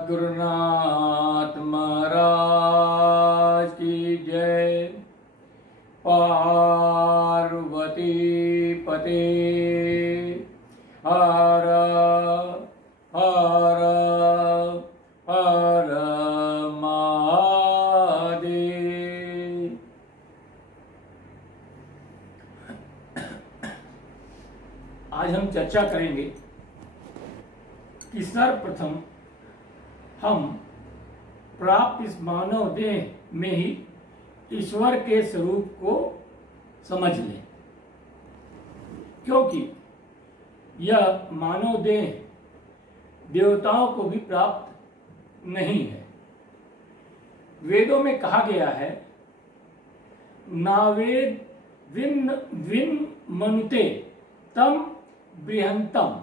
गुरुनाथ महाराज की जय। पार्वती पते हर हर हर महादेव। आज हम चर्चा करेंगे कि सर्वप्रथम हम प्राप्त इस मानव देह में ही ईश्वर के स्वरूप को समझ लें, क्योंकि यह मानव देह देवताओं को भी प्राप्त नहीं है। वेदों में कहा गया है, नावेद विन मनुते तम बृहंतम,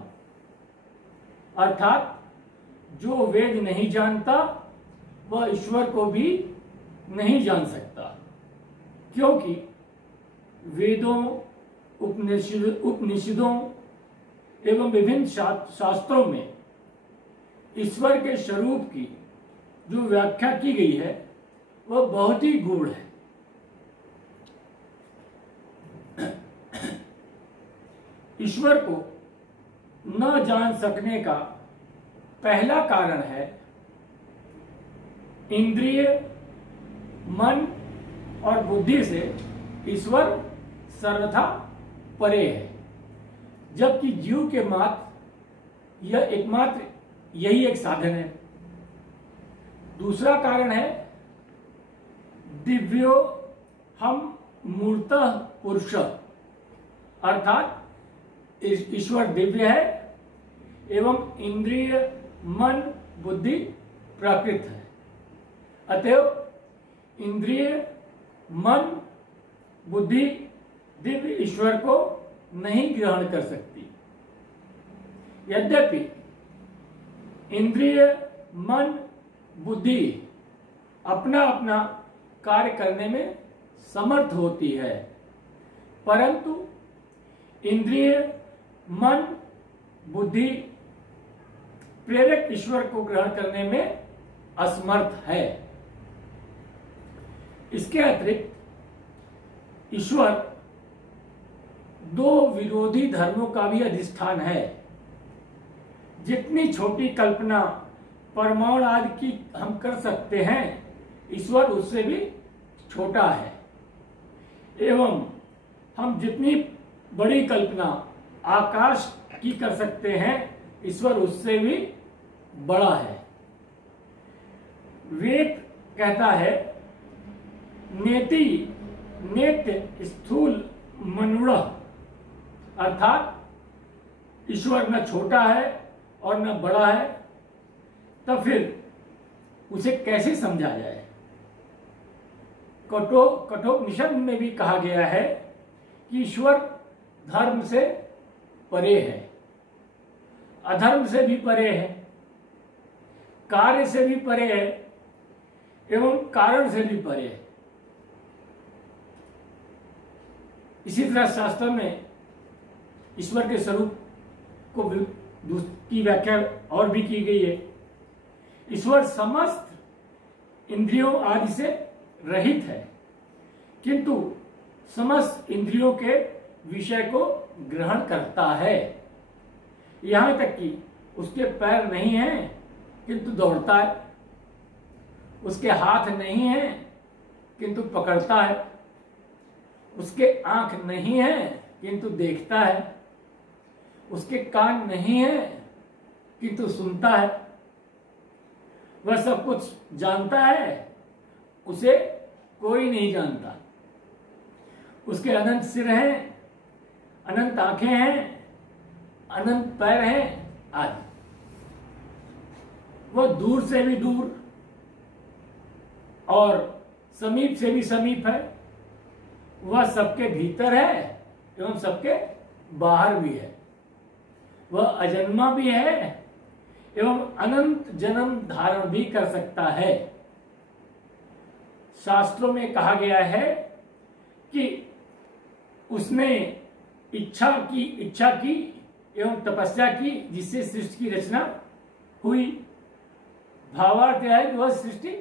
अर्थात जो वेद नहीं जानता वह ईश्वर को भी नहीं जान सकता, क्योंकि वेदों, उपनिषदों एवं विभिन्न शास्त्रों में ईश्वर के स्वरूप की जो व्याख्या की गई है वह बहुत ही गूढ़ है। ईश्वर को न जान सकने का पहला कारण है इंद्रिय, मन और बुद्धि से ईश्वर सर्वथा परे है, जबकि जीव के मात्र यह एकमात्र यही एक साधन है। दूसरा कारण है दिव्यो हम मूर्तः पुरुष, अर्थात ईश्वर दिव्य है एवं इंद्रिय, मन, बुद्धि प्राकृत है। अतएव इंद्रिय, मन, बुद्धि दिव्य ईश्वर को नहीं ग्रहण कर सकती। यद्यपि इंद्रिय, मन, बुद्धि अपना अपना कार्य करने में समर्थ होती है, परंतु इंद्रिय, मन, बुद्धि प्रेरक ईश्वर को ग्रहण करने में असमर्थ है। इसके अतिरिक्त ईश्वर दो विरोधी धर्मों का भी अधिष्ठान है। जितनी छोटी कल्पना परमाणु आदि की हम कर सकते हैं, ईश्वर उससे भी छोटा है, एवं हम जितनी बड़ी कल्पना आकाश की कर सकते हैं, ईश्वर उससे भी बड़ा है। वेद कहता है, नेति नेत्य स्थूल मनुड़, अर्थात ईश्वर न छोटा है और न बड़ा है, तब फिर उसे कैसे समझा जाए। कठोपनिषद में भी कहा गया है कि ईश्वर धर्म से परे है, अधर्म से भी परे है, कार्य से भी परे है एवं कारण से भी परे है। इसी तरह शास्त्र में ईश्वर के स्वरूप को की व्याख्या और भी की गई है। ईश्वर समस्त इंद्रियों आदि से रहित है, किंतु समस्त इंद्रियों के विषय को ग्रहण करता है। यहां तक कि उसके पैर नहीं हैं किंतु दौड़ता है, उसके हाथ नहीं हैं किंतु पकड़ता है, उसके आंख नहीं है किंतु देखता है, उसके कान नहीं है किंतु सुनता है। वह सब कुछ जानता है, उसे कोई नहीं जानता। उसके अनंत सिर हैं, अनंत आंखें हैं, अनंत पैर हैं आदि। वह दूर से भी दूर और समीप से भी समीप है। वह सबके भीतर है एवं सबके बाहर भी है। वह अजन्मा भी है एवं अनंत जन्म धारण भी कर सकता है। शास्त्रों में कहा गया है कि उसने इच्छा की एवं तपस्या की, जिससे सृष्टि की रचना हुई। भावार्थ है कि वह सृष्टि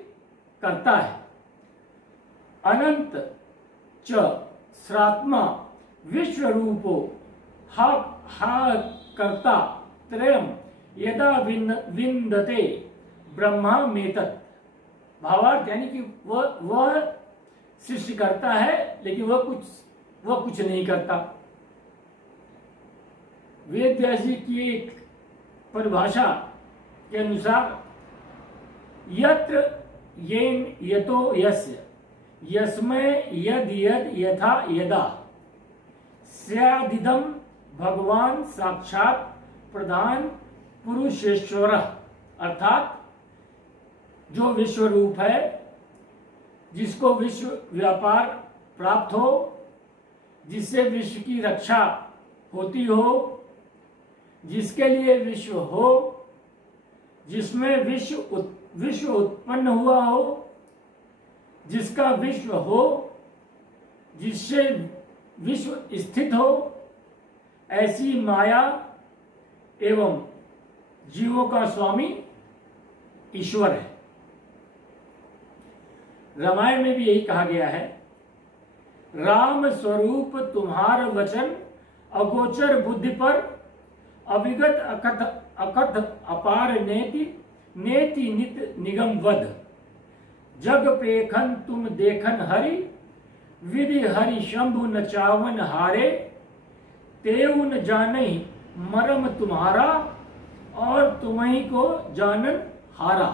करता है। अनंत च श्रात्मा विश्व रूपो हा कर्ता त्रयम यदा विन्दते ब्रह्मा मेतत्। भावार्थ यानी कि वह सृष्टि करता है, लेकिन वह कुछ नहीं करता। वेद व्यास जी की एक परिभाषा के अनुसार यत्र येन यतो यस्य यस्मै यद यद यथा यदा स्यादिदं भगवान साक्षात प्रधान पुरुषेश्वर, अर्थात जो विश्व रूप है, जिसको विश्व व्यापार प्राप्त हो, जिससे विश्व की रक्षा होती हो, जिसके लिए विश्व हो, जिसमें विश्व उत्पन्न हुआ हो, जिसका विश्व हो, जिससे विश्व स्थित हो, ऐसी माया एवं जीवों का स्वामी ईश्वर है। रामायण में भी यही कहा गया है, राम स्वरूप तुम्हार वचन अगोचर बुद्धि पर अविगत अकथ अपार नेति नेति नित निगम वद। जग पेखन तुम देखन हरि विधि हरि शंभु नचावन हारे। तेऊ न जानई मरम तुम्हारा और तुम्हीं को जानन हारा।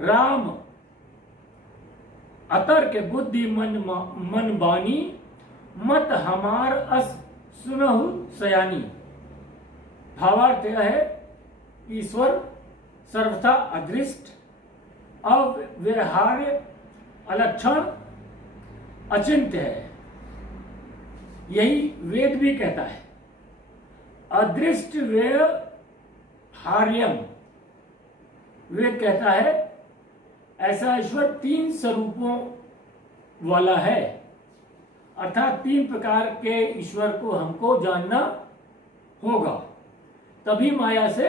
राम अतर्क बुद्धि मन बानी मत हमार अस सुनहु सयानी। भावार्थ यह है, ईश्वर सर्वथा अदृष्ट, अव्यवहार्य, अलक्षण, अचिंत्य है। यही वेद भी कहता है, अदृष्ट व्यवहार्यम। वेद कहता है ऐसा ईश्वर 3 स्वरूपों वाला है, अर्थात 3 प्रकार के ईश्वर को हमको जानना होगा, तभी माया से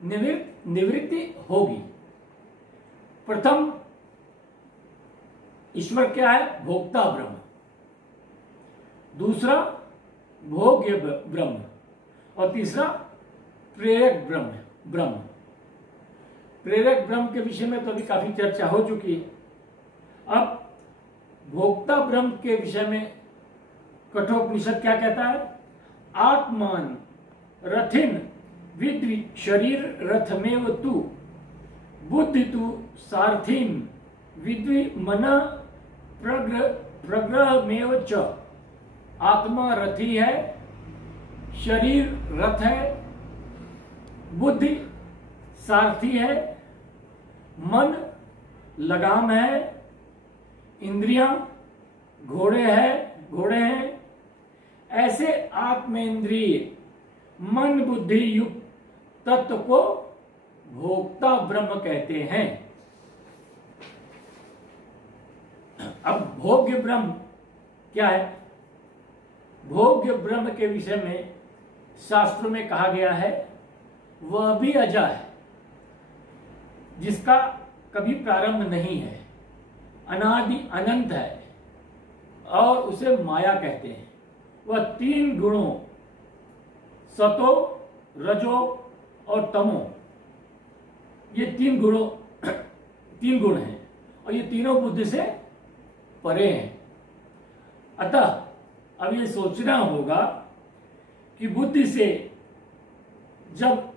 निवृत्ति होगी। प्रथम ईश्वर क्या है? भोक्ता ब्रह्म। दूसरा भोग्य ब्रह्म, और तीसरा प्रेरक ब्रह्म। प्रेरक ब्रह्म के विषय में तो अभी काफी चर्चा हो चुकी है। अब भोक्ता ब्रह्म के विषय में कठोपनिषद क्या कहता है? आत्मान रथिन विद्वि शरीर रथमेव तु बुद्धि तु सारथिन विद्वि मना प्रग्रहमेव च। आत्मा रथी है, शरीर रथ है, बुद्धि सारथी है, मन लगाम है, इंद्रियां घोड़े हैं। ऐसे आत्मेंद्रिय मन बुद्धि युक्त तत्व को भोक्ता ब्रह्म कहते हैं। अब भोग्य ब्रह्म क्या है? भोग्य ब्रह्म के विषय में शास्त्रों में कहा गया है, वह भी अजय है, जिसका कभी प्रारंभ नहीं है, अनादि अनंत है, और उसे माया कहते हैं। वह 3 गुणों सतो, रजो और तमो, ये 3 गुण हैं, और ये तीनों बुद्धि से परे हैं। अतः अब ये सोचना होगा कि बुद्धि से जब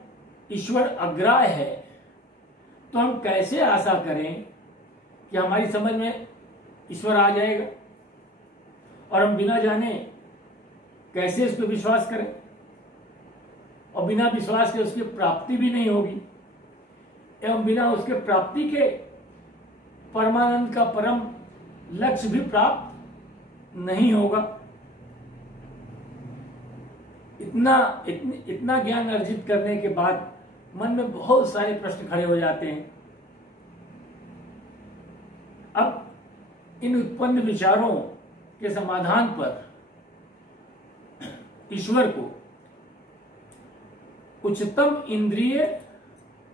ईश्वर अग्राह्य है, तो हम कैसे आशा करें कि हमारी समझ में ईश्वर आ जाएगा, और हम बिना जाने कैसे इस पर विश्वास करें, और बिना विश्वास के उसकी प्राप्ति भी नहीं होगी, एवं बिना उसके प्राप्ति के परमानंद का परम लक्ष्य भी प्राप्त नहीं होगा। इतना ज्ञान अर्जित करने के बाद मन में बहुत सारे प्रश्न खड़े हो जाते हैं। अब इन उत्पन्न विचारों के समाधान पर ईश्वर को उच्चतम इंद्रिय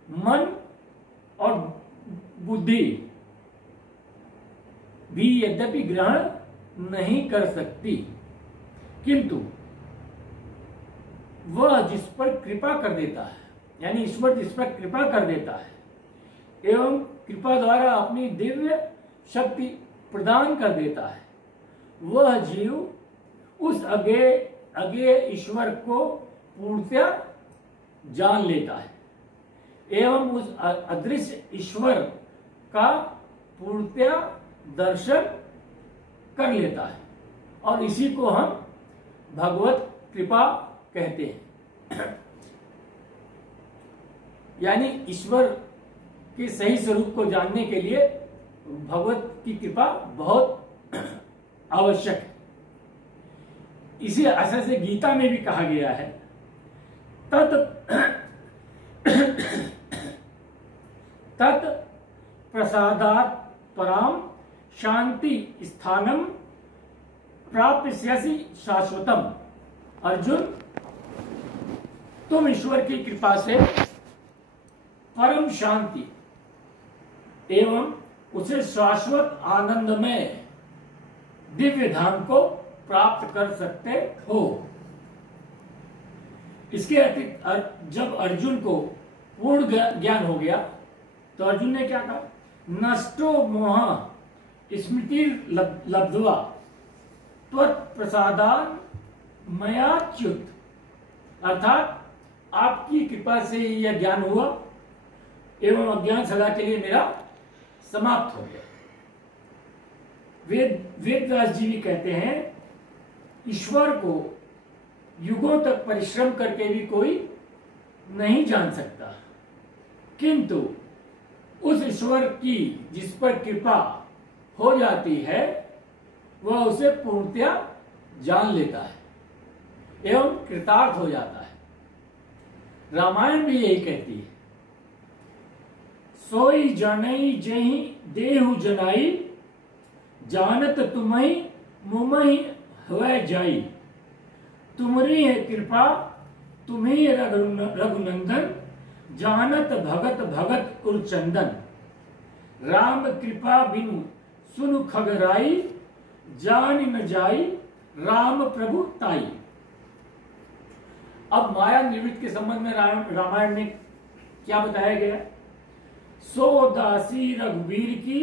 मन बुद्धि भी यद्यपि ग्रहण नहीं कर सकती, किंतु वह जिस पर कृपा कर देता है, यानी ईश्वर जिस पर कृपा कर देता है एवं कृपा द्वारा अपनी दिव्य शक्ति प्रदान कर देता है, वह जीव उस अज्ञेय ईश्वर को पूर्णतया जान लेता है एवं उस अदृश्य ईश्वर का पूर्णतया दर्शन कर लेता है, और इसी को हम भगवत कृपा कहते हैं। यानी ईश्वर के सही स्वरूप को जानने के लिए भगवत की कृपा बहुत आवश्यक है। इसी आशय से गीता में भी कहा गया है, तत् प्रसादात् पराम शांति स्थानम प्राप्स्यसि शाश्वतम। अर्जुन, तुम ईश्वर की कृपा से परम शांति एवं उसे शाश्वत आनंदमय दिव्य धाम को प्राप्त कर सकते हो। इसके अतिरिक्त जब अर्जुन को पूर्ण ज्ञान हो गया तो अर्जुन ने क्या कहा? नष्टो मोह स्मृति लब्ध्वा त्वत्प्रसादान मयाच्युत, अर्थात आपकी कृपा से यह ज्ञान हुआ एवं अज्ञान सदा के लिए मेरा समाप्त हो गया। वेदव्यास जी भी कहते हैं, ईश्वर को युगों तक परिश्रम करके भी कोई नहीं जान सकता, किंतु उस ईश्वर की जिस पर कृपा हो जाती है वह उसे पूर्णतया जान लेता है एवं कृतार्थ हो जाता है। रामायण भी यही कहती है, सोई जानई जही देहु जनाई, जानत तुम्हि मुमहि हवै जाई, तुमरी है कृपा तुम्ही रघुनंदन, जानत भगत भगत उरचंदन, राम कृपा बिनु सुनु खगराई, जान न जाई राम प्रभु ताई। अब माया निवृत्त के संबंध में रामायण में क्या बताया गया? सो दासी रघुवीर की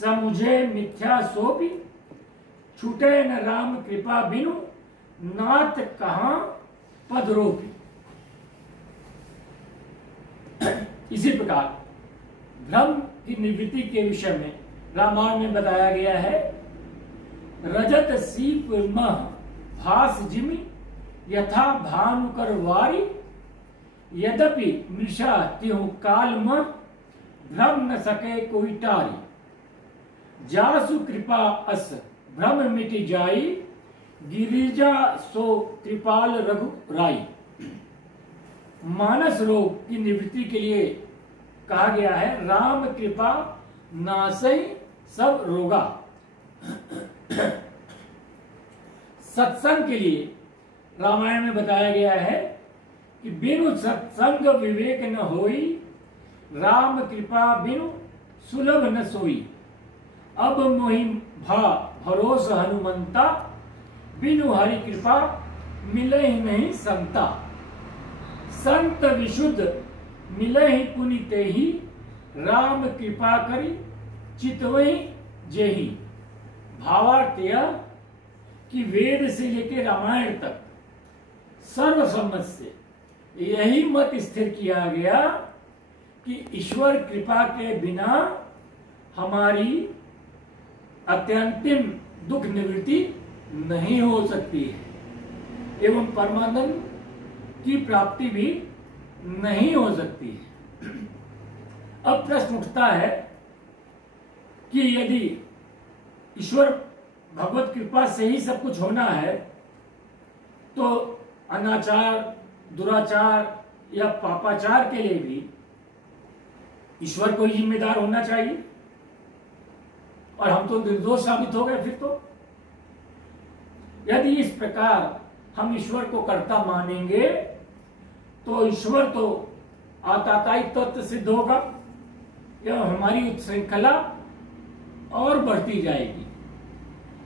समुझे मिथ्या सोपी, छूटे न राम कृपा बिनु नाथ कहां पदरोपी। इसी प्रकार भ्रम की निवृत्ति के विषय में रामायण में बताया गया है, रजत सीप मह भास जिमि, यथा भानुकर वारी, यद्यपि मृषा त्यों काल मह, भ्रम न सके कोई टारी, जासु कृपा अस भ्रम मिट जाई, गिरिजा सो कृपाल रघुराई। मानस रोग की निवृत्ति के लिए कहा गया है, राम कृपा नासई सब रोगा। सत्संग के लिए रामायण में बताया गया है कि बिनु सत्संग विवेक न होई, राम कृपा बिनु सुलभ न सोई, अब मोहि भरोस हनुमंता, बिनु हरि कृपा मिले ही नहीं संता, संत विशुद्ध मिले ही पुनिते ही, राम कृपा करी चितवई जेही। भावार्थ यह कि वेद से लेकर रामायण तक सर्वसम्मत से यही मत स्थिर किया गया कि ईश्वर कृपा के बिना हमारी अत्यंतिम दुख निवृत्ति नहीं हो सकती है एवं परमानंद की प्राप्ति भी नहीं हो सकती है। अब प्रश्न उठता है कि यदि ईश्वर भगवत कृपा से ही सब कुछ होना है तो अनाचार, दुराचार या पापाचार के लिए भी ईश्वर को ही जिम्मेदार होना चाहिए, और हम तो निर्दोष साबित हो गए। फिर तो यदि इस प्रकार हम ईश्वर को कर्ता मानेंगे तो ईश्वर तो आताताई तत्व सिद्ध होगा, एवं हमारी उत्श्रृंखला और बढ़ती जाएगी।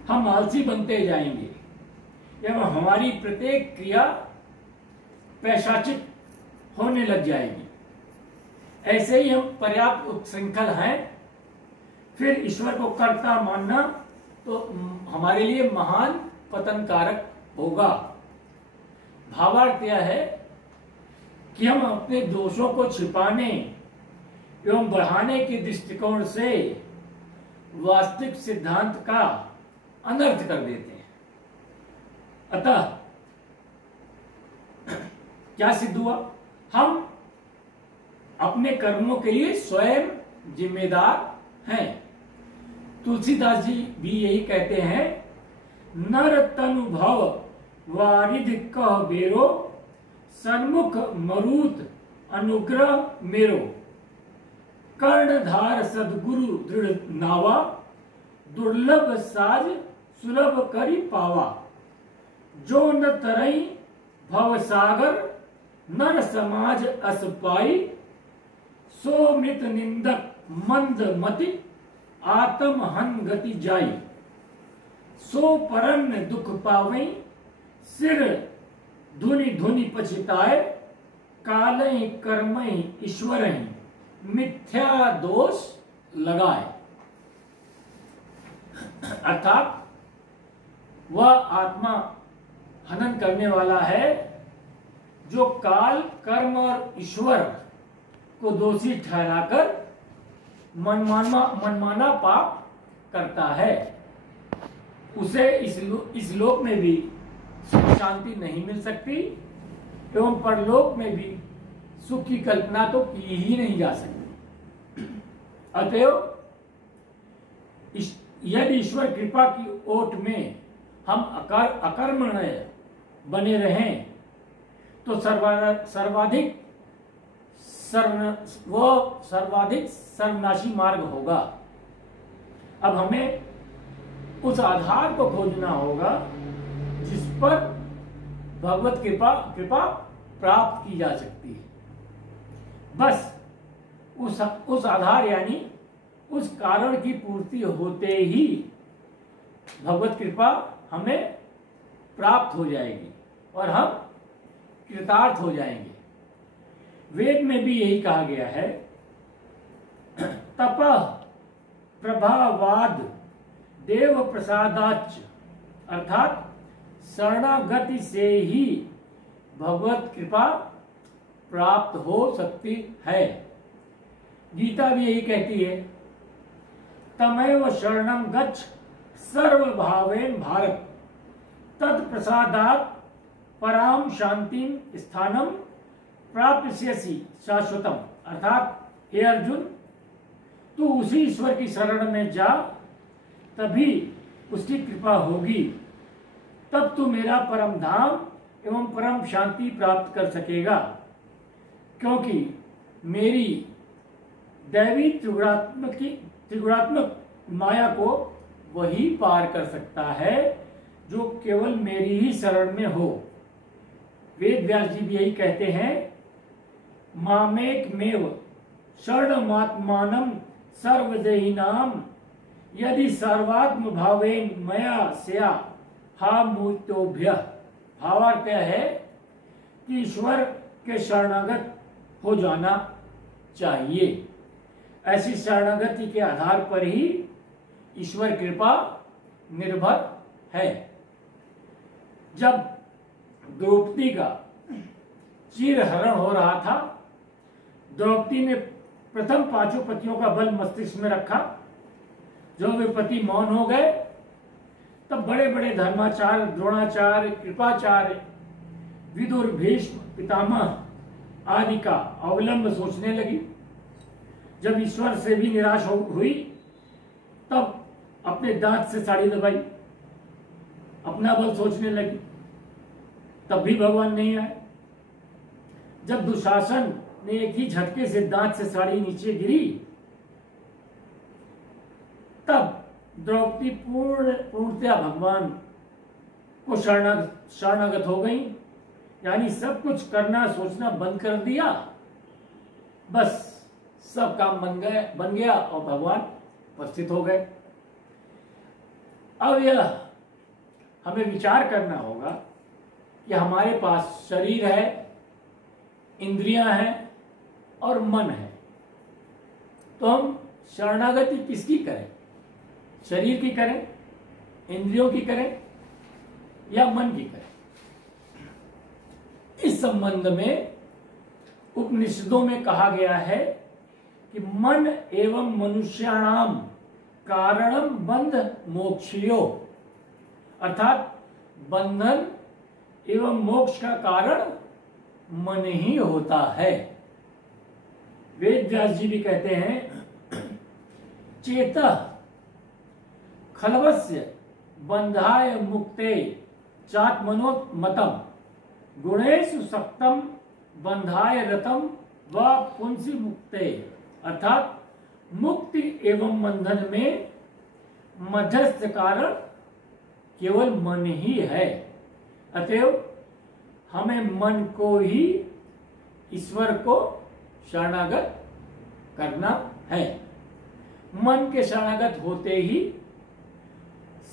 हम आलसी बनते जाएंगे एवं हमारी प्रत्येक क्रिया पैशाचिक होने लग जाएगी। ऐसे ही हम पर्याप्त उत्श्रृंखल हैं, फिर ईश्वर को कर्ता मानना तो हमारे लिए महान पतन कारक होगा। भावार्थ यह है कि हम अपने दोषों को छिपाने एवं बढ़ाने के दृष्टिकोण से वास्तविक सिद्धांत का अनर्थ कर देते हैं। अतः क्या सिद्ध हुआ? हम अपने कर्मों के लिए स्वयं जिम्मेदार हैं। तुलसीदास जी भी यही कहते हैं, नर तनु भव वारिध कह बेरो, सन्मुख मरुत अनुग्रह मेरो, कर्णधार सदगुरु दृढ़ नावा, दुर्लभ साज सुलभ करी पावा, जो न तरई भव सागर, नर समाज अस पाई, सो मृत निंदक मंद मति, आत्म हन गति जाई, सो परम दुख पावई, सिर धुनि धुनि पछिताए, कालई कर्मई ईश्वरई, मिथ्या दोष लगाए। अर्थात वह आत्मा हनन करने वाला है जो काल, कर्म और ईश्वर को दोषी ठहराकर मनमाना पाप करता है। उसे इस लोक में भी सुख शांति नहीं मिल सकती एवं परलोक में भी सुख की कल्पना तो की ही नहीं जा सकती। अतएव यदि ईश्वर कृपा की ओट में हम अकर्मण्य बने रहें तो सर्वाधिक सर्वनाशी मार्ग होगा। अब हमें उस आधार को खोजना होगा जिस पर भगवत कृपा प्राप्त की जा सकती है। बस उस आधार यानी उस कारण की पूर्ति होते ही भगवत कृपा हमें प्राप्त हो जाएगी और हम कृतार्थ हो जाएंगे। वेद में भी यही कहा गया है, तपः प्रभावाद देव प्रसादाच, अर्थात शरणागति से ही भगवत कृपा प्राप्त हो सकती है। गीता भी यही कहती है, तमेव शरणं गच्छ सर्वभावेन भारत, तत्प्रसादात् पराम शांतिम स्थानम प्राप्स्यसि शाश्वतम। अर्थात हे अर्जुन, तू उसी ईश्वर की शरण में जा, तभी उसकी कृपा होगी, तब तू मेरा परम धाम एवं परम शांति प्राप्त कर सकेगा। क्योंकि मेरी दैवी त्रिगुणात्मक माया को वही पार कर सकता है जो केवल मेरी ही शरण में हो। वेद व्यास जी भी यही कहते हैं, मामेकमेव शरणमात्मानं सर्वदेहिनां, यदि सर्वात्म भावेन मया स्या हा मूर्तोभ्य। भावार्थ है कि ईश्वर के शरणागत हो जाना चाहिए। ऐसी शरणागति के आधार पर ही ईश्वर कृपा निर्भर है। जब द्रौपदी का चीरहरण हो रहा था, द्रौपदी ने प्रथम 5 पतियों का बल मस्तिष्क में रखा। जो वे पति मौन हो गए, तब बड़े बड़े धर्माचार्य, द्रोणाचार्य, कृपाचार्य, विदुर, भीष्म, पितामह आदि का अवलंब सोचने लगी। जब ईश्वर से भी निराश हुई, तब अपने दांत से साड़ी दबाई, अपना बल सोचने लगी, तब भी भगवान नहीं आए। जब दुशासन ने एक ही झटके से दांत से साड़ी नीचे गिरी, तब द्रौपदी पूर्णतया भगवान को शरणागत हो गई, यानी सब कुछ करना सोचना बंद कर दिया। बस सब काम बन गया और भगवान उपस्थित हो गए। अब यह हमें विचार करना होगा कि हमारे पास शरीर है, इंद्रियां हैं और मन है, तो हम शरणागति किसकी करें? शरीर की करें, इंद्रियों की करें या मन की करें? इस संबंध में उपनिषदों में कहा गया है कि मन एवं मनुष्याणाम कारणम बंध मोक्षयो, अर्थात बंधन एवं मोक्ष का कारण मन ही होता है। वेद व्यास जी भी कहते हैं चेतः खलवस्य बंधाय मुक्ते चात्मनोमतम गुणेषु सक्तम बंधाय रतम व पुंसी मुक्ते, अर्थात मुक्ति एवं बंधन में मध्यस्थ कारण केवल मन ही है। अतएव हमें मन को ही ईश्वर को शरणागत करना है। मन के शरणागत होते ही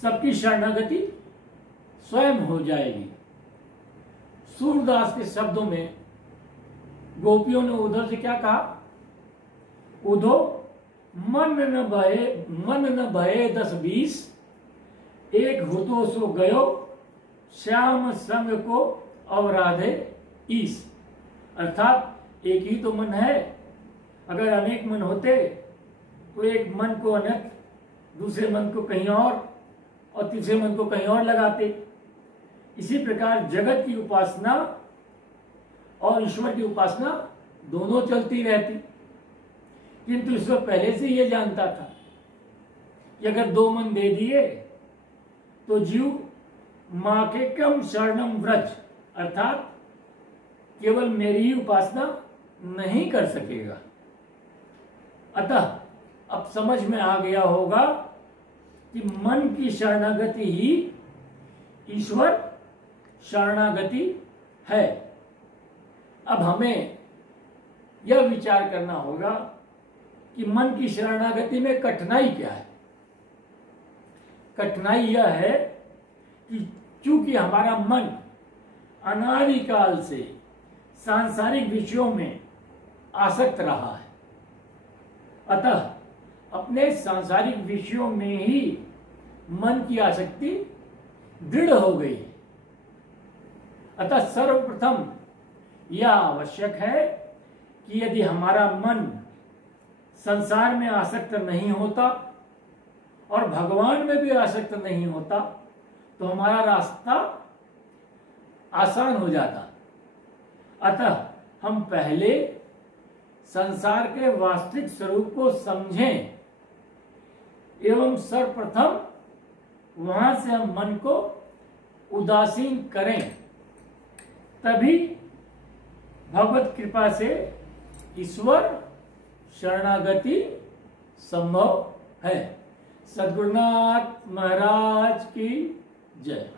सबकी शरणागति स्वयं हो जाएगी। सूरदास के शब्दों में गोपियों ने उद्धव से क्या कहा? उद्धो मन न भये 10-20 एक हुतो सो गयो श्याम संग को अवराधे ईस, अर्थात एक ही तो मन है। अगर अनेक मन होते तो एक मन को अन्यत्र, दूसरे मन को कहीं और तीसरे मन को कहीं और लगाते। इसी प्रकार जगत की उपासना और ईश्वर की उपासना दोनों चलती रहती, किंतु ईश्वर पहले से यह जानता था कि अगर 2 मन दे दिए तो जीव मां के कम शरणम व्रज, अर्थात केवल मेरी ही उपासना नहीं कर सकेगा। अतः अब समझ में आ गया होगा कि मन की शरणागति ही ईश्वर शरणागति है। अब हमें यह विचार करना होगा कि मन की शरणागति में कठिनाई क्या है। कठिनाई यह है कि चूंकि हमारा मन अनादिकाल से सांसारिक विषयों में आसक्त रहा है, अतः अपने सांसारिक विषयों में ही मन की आसक्ति दृढ़ हो गई। अतः सर्वप्रथम यह आवश्यक है कि यदि हमारा मन संसार में आसक्त नहीं होता और भगवान में भी आसक्त नहीं होता तो हमारा रास्ता आसान हो जाता। अतः हम पहले संसार के वास्तविक स्वरूप को समझें एवं सर्वप्रथम वहां से हम मन को उदासीन करें, तभी भगवत कृपा से ईश्वर शरणागति संभव है। सद्गुरुनाथ महाराज की जय।